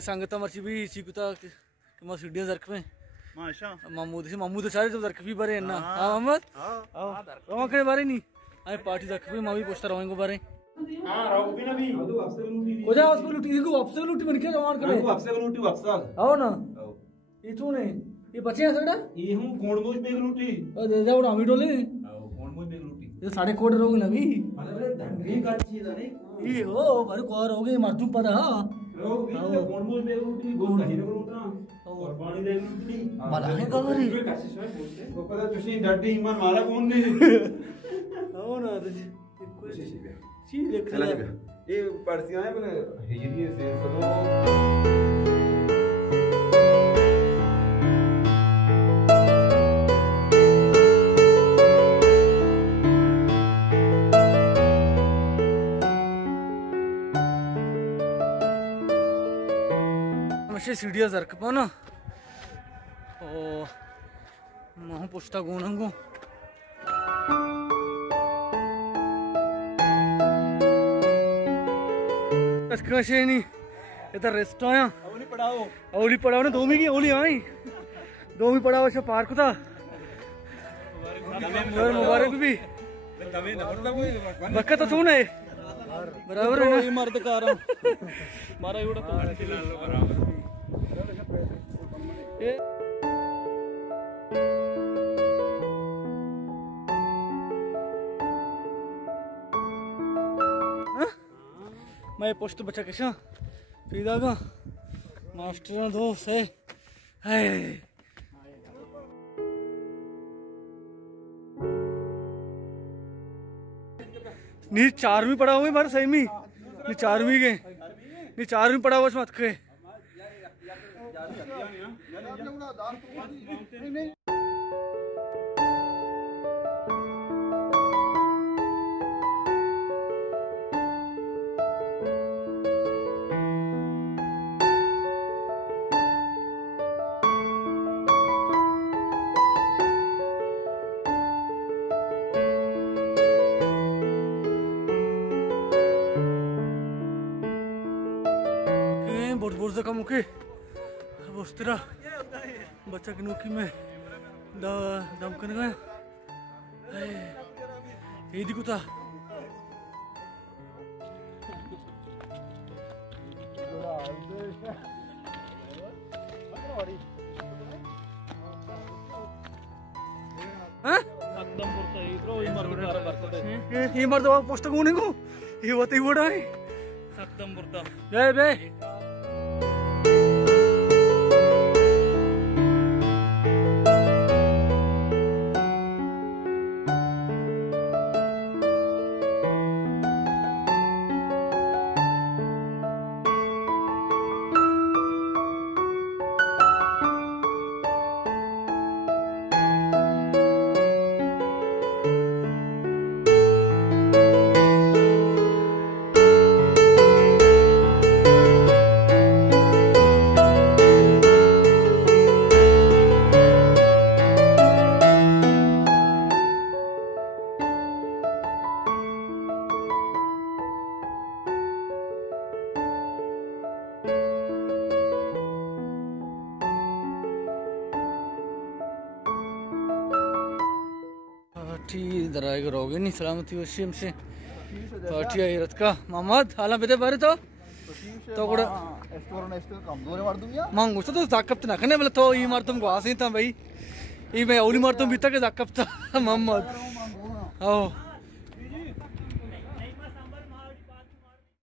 ये संगत मर्ची भी इसी कुता कि सीढ़ियां जरक में माशा मामू तो सारे तो जरक भी बारे ना हां मोहम्मद हां के बारे नहीं आए पार्टी जरक भी मैं भी पूछता रहूंगा बारे हां राव भी ना भी को जा उस पे लूटी को वापस लूटी बन के जवान करे वापस लूटी वापस आओ ना ये तू ने ये बच्चे हैं सड़ा ये हूं गोंडमोज बेग लूटी दे दे उड़ा मी डोले गोंडमोज बेग लूटी ये 1.5 करोड़ रोग ना भी अरे धंगे का चीज है नहीं ये हो बारे को हो गए मार तुम पता हां रोग भी गोंडमोज बेग लूटी गोंड कहीं ना लूटना और पानी दे लूटी भला है गवरी वो पता तुसी डड्डी ईमान मारा कौन नहीं आओ ना तो चीज देख ये पर्सियां है बोले हिजरी से सदो सीढ़िया जरक पाना ओ मैं पूछता कौन हमको कशे नहीं इधर रेस्ट आया ओली पड़ाओ ना 2 की ओली आई 2 पड़ाओ अच्छा पार्क था मुबारक भी बक्का तो तू ना बराबर है ना मर्द का रहा मारा एवढा तो बराबर मैं पोस्ट बच्चा कैसा पीदा का मास्टर दोस्त है नी 4वीं पढ़ा हुआ बार सही में नी 4वीं के नी 4वीं पढ़ा हुआ मत के बोर्जा का मुके बस तेरा बच्चा की नौकी में दम करने गया ये दिखो था ये मर्द पोस्ट को ये होते ही बड़ा है सकदम बुरदा जय बे दराय करोगे नहीं सलामती वशी हमसे पार्टी आई रत का मोहम्मद हाला बेटे बारे तो கூட कमजोर मार दूंगा मांगो तो जाकब ना करने वाला तो ये मार तुमको आसे था भाई ये मैं ओली मार तुम बीता के जाकब था मोहम्मद आओ